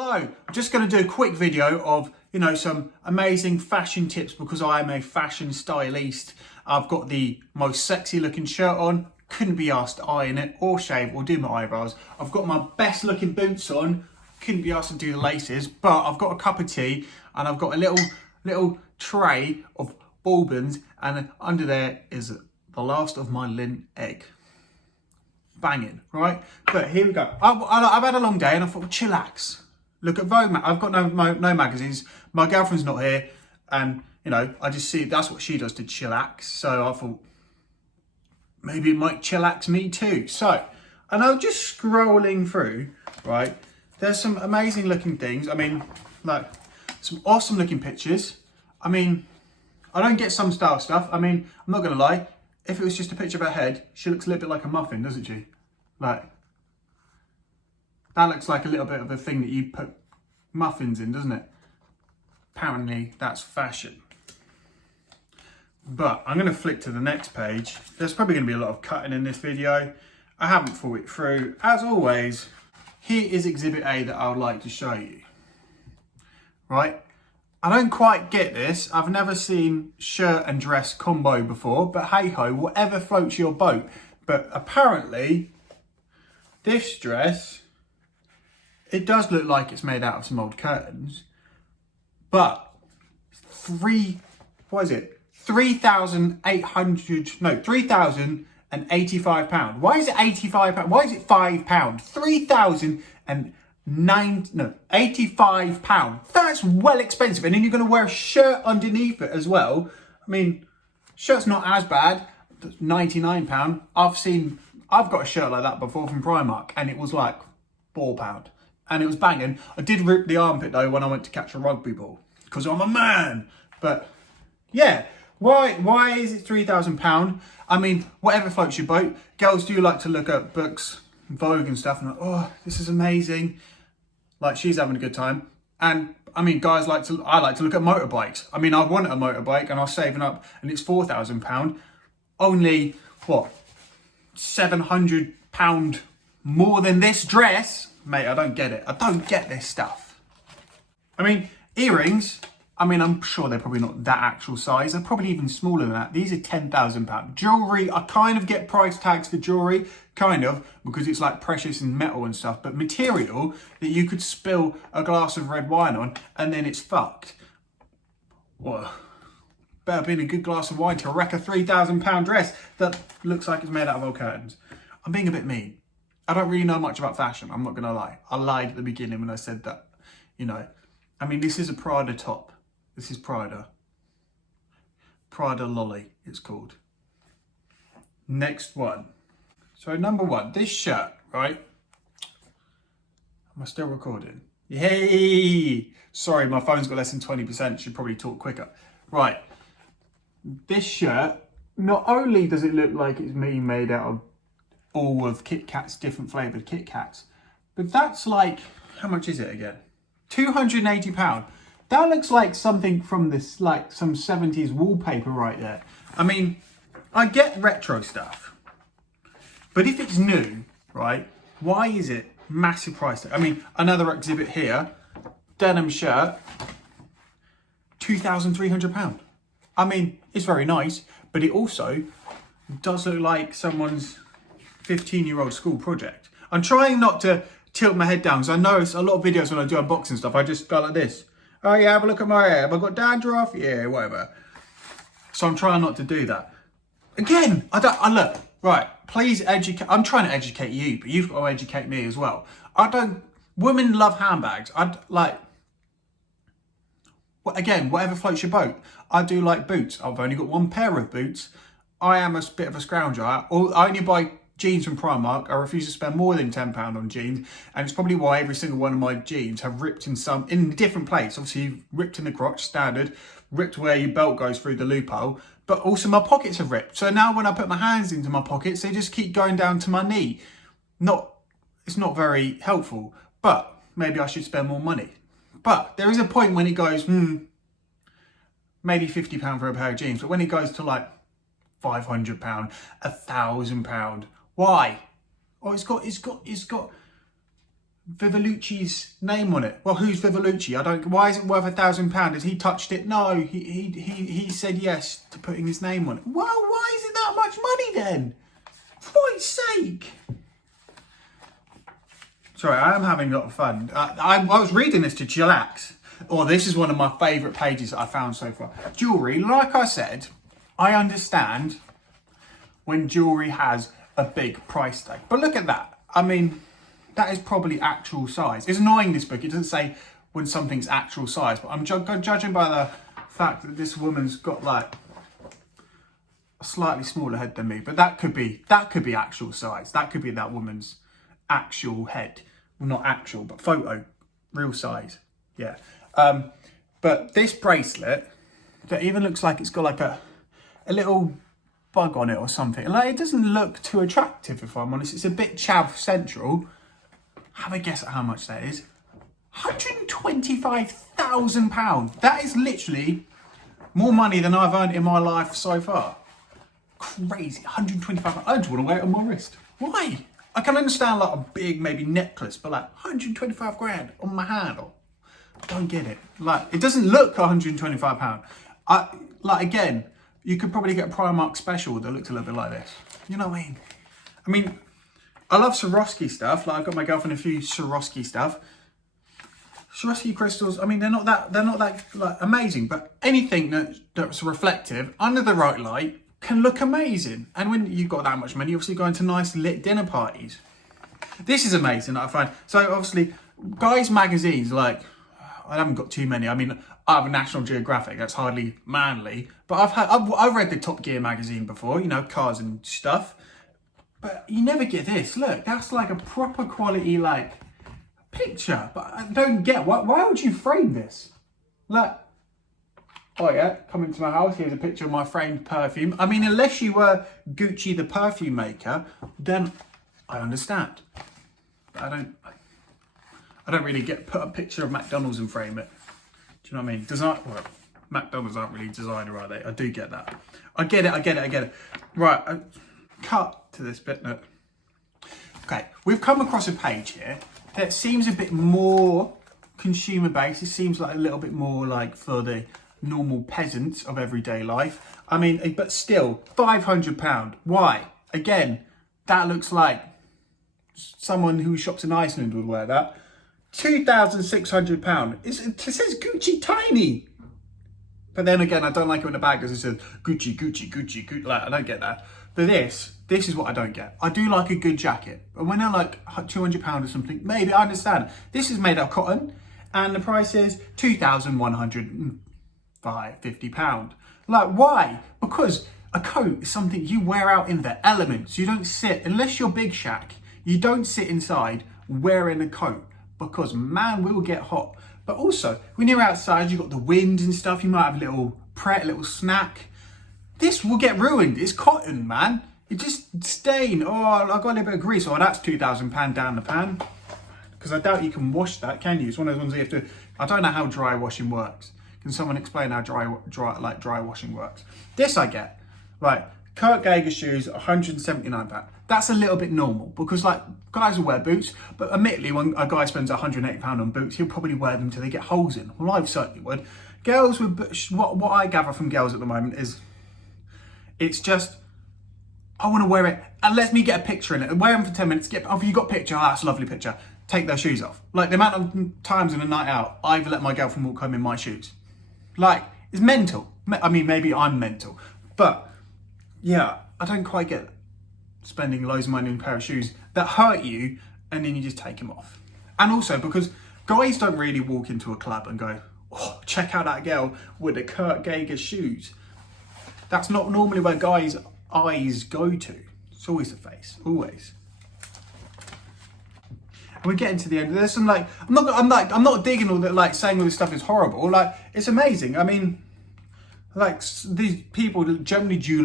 Hello, I'm just going to do a quick video of, some amazing fashion tips because I am a fashion stylist. I've got the most sexy looking shirt on, couldn't be asked to iron it or shave or do my eyebrows. I've got my best looking boots on, couldn't be asked to do the laces, but I've got a cup of tea and I've got a little tray of bourbons, and under there is the last of my lint egg. Banging, right? But here we go. I've had a long day and I thought, well, chillax. Look at Vogue. I've got no magazines. My girlfriend's not here, and I just see that's what she does to chillax. So I thought maybe it might chillax me too. So, and I was just scrolling through. Right, there's some amazing looking things. I mean, like some awesome looking pictures. I mean, I don't get some style stuff. I mean, I'm not gonna lie. If it was just a picture of her head, she looks a little bit like a muffin, doesn't she? Like, that looks like a little bit of a thing that you put muffins in, doesn't it? Apparently, that's fashion. But I'm going to flick to the next page. There's probably going to be a lot of cutting in this video. I haven't thought it through. As always, here is Exhibit A that I would like to show you. Right? I don't quite get this. I've never seen shirt and dress combo before, but hey ho, whatever floats your boat. But apparently, this dress, it does look like it's made out of some old curtains, but £3,085. Why is it £85? Why is it £5? £85. That's well expensive. And then you're going to wear a shirt underneath it as well. I mean, shirt's not as bad. That's £99. I've got a shirt like that before from Primark, and it was like £4. And it was banging. I did rip the armpit though when I went to catch a rugby ball, because I'm a man. But yeah, why is it £3,000? I mean, whatever floats your boat. Girls do like to look at books, Vogue and stuff, and like, oh, this is amazing. Like, she's having a good time. And I mean, I like to look at motorbikes. I mean, I wanted a motorbike and I was saving up, and it's £4,000. Only what, £700 more than this dress? Mate, I don't get it. I don't get this stuff. I mean, earrings, I mean, I'm sure they're probably not that actual size. They're probably even smaller than that. These are £10,000. Jewellery, I kind of get price tags for jewellery, kind of, because it's like precious and metal and stuff. But material that you could spill a glass of red wine on and then it's fucked. Well, better be in a good glass of wine to wreck a £3,000 dress that looks like it's made out of old curtains. I'm being a bit mean. I don't really know much about fashion, I'm not going to lie. I lied at the beginning when I said that, I mean, this is a Prada top. This is Prada. Prada Lolly, it's called. Next one. So number one, this shirt, right? Am I still recording? Yay! Sorry, my phone's got less than 20%. Should probably talk quicker. Right. This shirt, not only does it look like it's made out of all of Kit Kat's different flavoured Kit Kats, but that's like, how much is it again? £280. That looks like something from this, like some 70s wallpaper right there. I mean, I get retro stuff, but if it's new, right, why is it massive price tag? I mean, another exhibit here, denim shirt, £2,300. I mean, it's very nice, but it also does look like someone's 15-year-old school project. I'm trying not to tilt my head down, because I know it's a lot of videos when I do unboxing stuff, I just go like this. Oh yeah, have a look at my hair. Have I got dandruff? Yeah, whatever. So I'm trying not to do that. Again, I look, right, please educate. I'm trying to educate you, but you've got to educate me as well. Women love handbags. Again, whatever floats your boat. I do like boots. I've only got one pair of boots. I am a bit of a scrounger. I only buy jeans from Primark. I refuse to spend more than £10 on jeans, and it's probably why every single one of my jeans have ripped in different places. Obviously, ripped in the crotch, standard, ripped where your belt goes through the loophole, but also my pockets have ripped. So now when I put my hands into my pockets, they just keep going down to my knee. It's not very helpful, but maybe I should spend more money. But there is a point when it goes, maybe £50 for a pair of jeans, but when it goes to like £500, £1,000, why? Oh, it's got Vivalucci's name on it. Well, who's Vivalucci? I don't. Why is it worth £1,000? Has he touched it? No, he said yes to putting his name on it. Well, why is it that much money then? For God's sake! Sorry, I am having a lot of fun. I was reading this to chillax. Oh, this is one of my favourite pages that I found so far. Jewellery, like I said, I understand when jewellery has a big price tag. But look at that. I mean, that is probably actual size. It's annoying, this book. It doesn't say when something's actual size. But I'm judging by the fact that this woman's got like a slightly smaller head than me. But that could be actual size. That could be that woman's actual head. Well, not actual, but photo. Real size. Yeah. But this bracelet, that even looks like it's got like a little bug on it or something. Like, it doesn't look too attractive, if I'm honest. It's a bit chav central. Have a guess at how much that is. £125,000. That is literally more money than I've earned in my life so far. Crazy. 125. I just want to wear it on my wrist. Why? I can understand like a big maybe necklace, but like 125 grand on my handle. Don't get it. Like, it doesn't look £125. Like, again, you could probably get a Primark special that looked a little bit like this. You know what I mean? I mean, I love Swarovski stuff. Like, I got my girlfriend a few Swarovski stuff. Swarovski crystals, I mean, they're not that like amazing, but anything that's reflective under the right light can look amazing. And when you've got that much money, you obviously go into nice lit dinner parties. This is amazing, I find. So obviously, guys' magazines, like, I haven't got too many. I mean, I have a National Geographic. That's hardly manly. But I've read the Top Gear magazine before, you know, cars and stuff. But you never get this. Look, that's like a proper quality, like, picture. But I don't get, why would you frame this? Look. Oh yeah, come into my house. Here's a picture of my framed perfume. I mean, unless you were Gucci the perfume maker, then I understand. But I don't really put a picture of McDonald's and frame it. Do you know what I mean? Well, McDonald's aren't really designer, are they? I do get that. I get it. Right, cut to this bit. No. Okay, we've come across a page here that seems a bit more consumer based. It seems like a little bit more like for the normal peasants of everyday life. I mean, but still, £500. Why? Again, that looks like someone who shops in Iceland would wear that. £2,600. It says Gucci tiny. But then again, I don't like it when the bag goes, it says Gucci. Like, I don't get that. But this is what I don't get. I do like a good jacket. But when they're like £200 or something, maybe I understand. This is made out of cotton and the price is £2,150. Like, why? Because a coat is something you wear out in the elements. You don't sit, unless you're Big Shack, you don't sit inside wearing a coat. Because man, we will get hot. But also, when you're outside, you've got the wind and stuff. You might have a little a little snack. This will get ruined. It's cotton, man. It just stain. Oh, I got a little bit of grease. Oh, that's £2,000 down the pan. Because I doubt you can wash that, can you? It's one of those ones you have to. I don't know how dry washing works. Can someone explain how dry washing works? This I get. Right, Kurt Geiger shoes, £179. That's a little bit normal because like guys will wear boots, but admittedly when a guy spends £180 on boots, he'll probably wear them till they get holes in. Well, I certainly would. Girls with what I gather from girls at the moment is it's just, I want to wear it and let me get a picture in it and wear them for 10 minutes. Oh, you got a picture? Oh, that's a lovely picture. Take their shoes off. Like the amount of times in a night out, I've let my girlfriend walk home in my shoes. Like, it's mental. I mean, maybe I'm mental, but yeah, I don't quite get spending loads of money on a pair of shoes that hurt you and then you just take them off. And also because guys don't really walk into a club and go, oh, check out that girl with the Kurt Geiger shoes. That's not normally where guys' eyes go to. It's always the face, always. And we're getting to the end. There's some like, I'm not digging all that, like saying all this stuff is horrible. Like, it's amazing. I mean, like these people generally do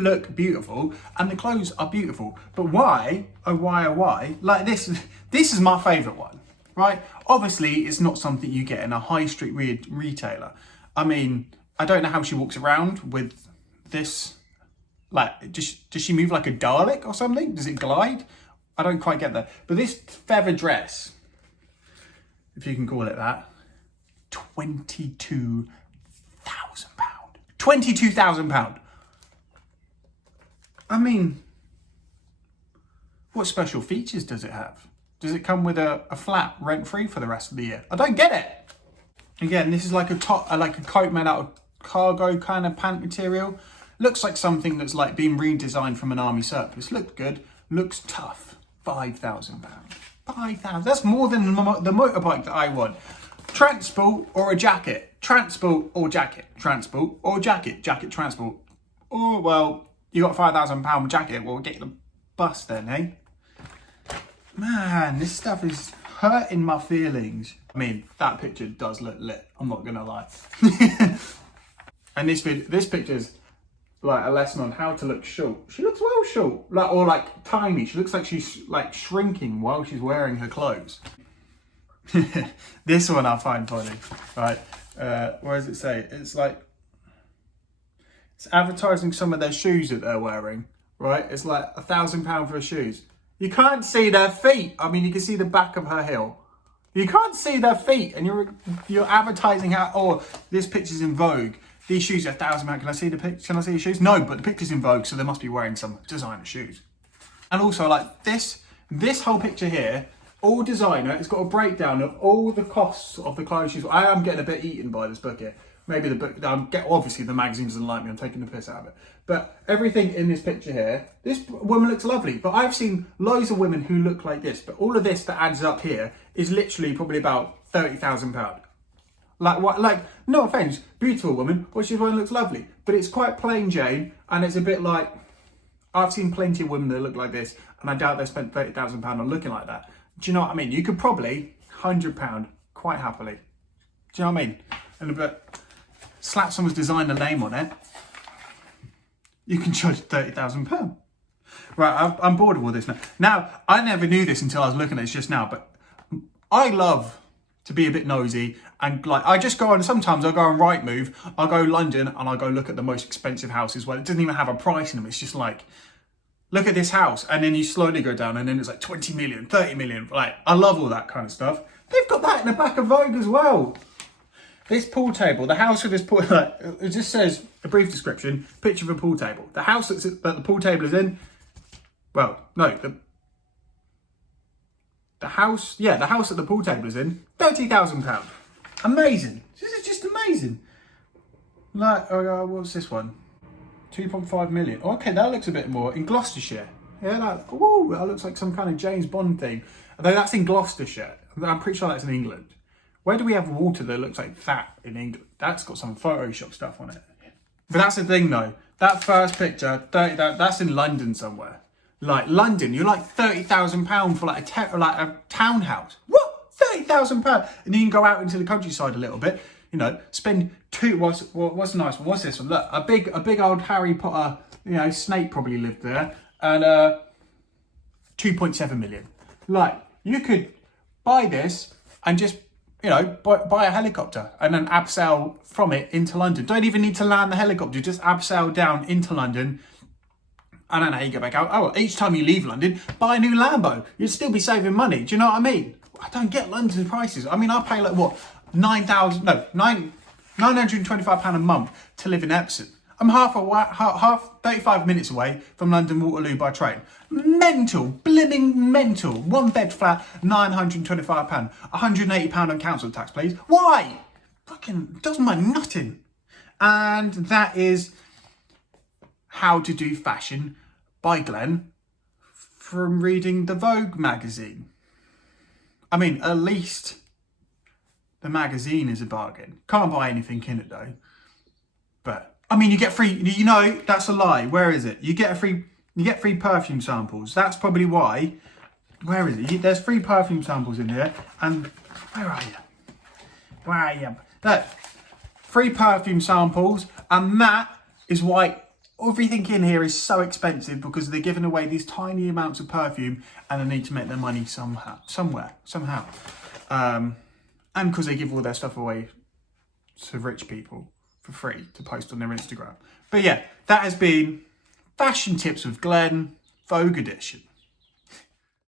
look beautiful and the clothes are beautiful. But why? Oh, why? Like this is my favourite one, right? Obviously, it's not something you get in a high street retailer. I mean, I don't know how she walks around with this. Like, does she move like a Dalek or something? Does it glide? I don't quite get that. But this feather dress, if you can call it that, £22,000. £22,000. I mean, what special features does it have? Does it come with a flat rent-free for the rest of the year? I don't get it. Again, this is like a coat made out of cargo kind of pant material. Looks like something that's like been redesigned from an army surplus. Looks good. Looks tough. £5,000. £5,000. That's more than the motorbike that I want. Transport or a jacket? Transport or jacket? Transport or jacket? Jacket, transport. Oh, well, you got £5,000 jacket. Well, get the bus then, eh? Man, this stuff is hurting my feelings. I mean, that picture does look lit. I'm not gonna lie. And this picture's like a lesson on how to look short. She looks well short, or like tiny. She looks like she's like shrinking while she's wearing her clothes. This one I find funny, right? Where does it say? It's like, it's advertising some of their shoes that they're wearing, right? It's like £1,000 for her shoes. You can't see their feet. I mean, you can see the back of her heel. You can't see their feet, and you're advertising how. Oh, this picture's in Vogue. These shoes are £1,000. Can I see the picture? Can I see your shoes? No, but the picture's in Vogue, so they must be wearing some designer shoes. And also, like this whole picture here, all designer. It's got a breakdown of all the costs of the clothes shoes. I am getting a bit eaten by this book here. Maybe the book. Obviously, the magazine doesn't like me. I'm taking the piss out of it. But everything in this picture here, this woman looks lovely. But I've seen loads of women who look like this. But all of this that adds up here is literally probably about £30,000. Like what? Like, no offense, beautiful woman. What she's wearing looks lovely, but it's quite plain Jane, and it's a bit like, I've seen plenty of women that look like this, and I doubt they spent £30,000 on looking like that. Do you know what I mean? You could probably £100 quite happily. Do you know what I mean? And but slap someone's designer name on it, you can charge £30,000. Right, I'm bored of all this now. Now, I never knew this until I was looking at this just now, but I love to be a bit nosy, and like I just go on, sometimes I'll go on Rightmove, I'll go London, and I'll go look at the most expensive houses where it doesn't even have a price in them. It's just like, look at this house, and then you slowly go down, and then it's like 20 million, 30 million. Like, I love all that kind of stuff. They've got that in the back of Vogue as well. This pool table, the house with this pool, like, it just says a brief description, picture of a pool table. The house that the pool table is in, well, no, the house that the pool table is in, £30,000. Amazing. This is just amazing. Like, what's this one? 2.5 million. Oh, okay, that looks a bit more in Gloucestershire. Yeah, that looks like some kind of James Bond theme. Although that's in Gloucestershire. I'm pretty sure that's in England. Where do we have water that looks like that in England? That's got some Photoshop stuff on it. But that's the thing though. That first picture, that's in London somewhere. Like London, you're like £30,000 for like a townhouse. What? £30,000? And you can go out into the countryside a little bit. You know, spend what's a nice one? What's this one? Look, a big old Harry Potter. You know, Snape probably lived there, and 2.7 million. Like, you could buy this and just, you know, buy a helicopter and then abseil from it into London. Don't even need to land the helicopter. Just abseil down into London. I don't know how you get back out. Oh, each time you leave London, buy a new Lambo. You'd still be saving money. Do you know what I mean? I don't get London prices. I mean, I pay like what, £925 a month to live in Epsom. I'm half 35 minutes away from London Waterloo by train. Mental, blimmin' mental. One bed flat, £925. £180 on council tax, please. Why? Fucking doesn't mind nothing. And that is How to Do Fashion by Glen from reading the Vogue magazine. I mean, at least the magazine is a bargain. Can't buy anything in it though. But I mean, you get free. You know, that's a lie. Where is it? You get free perfume samples. That's probably why. Where is it? There's free perfume samples in here. And where are you? Where are you? Look, free perfume samples, and that is why everything in here is so expensive, because they're giving away these tiny amounts of perfume, and they need to make their money somehow. And because they give all their stuff away to rich people for free to post on their Instagram. But yeah, that has been Fashion Tips with Glen Vogue Addition.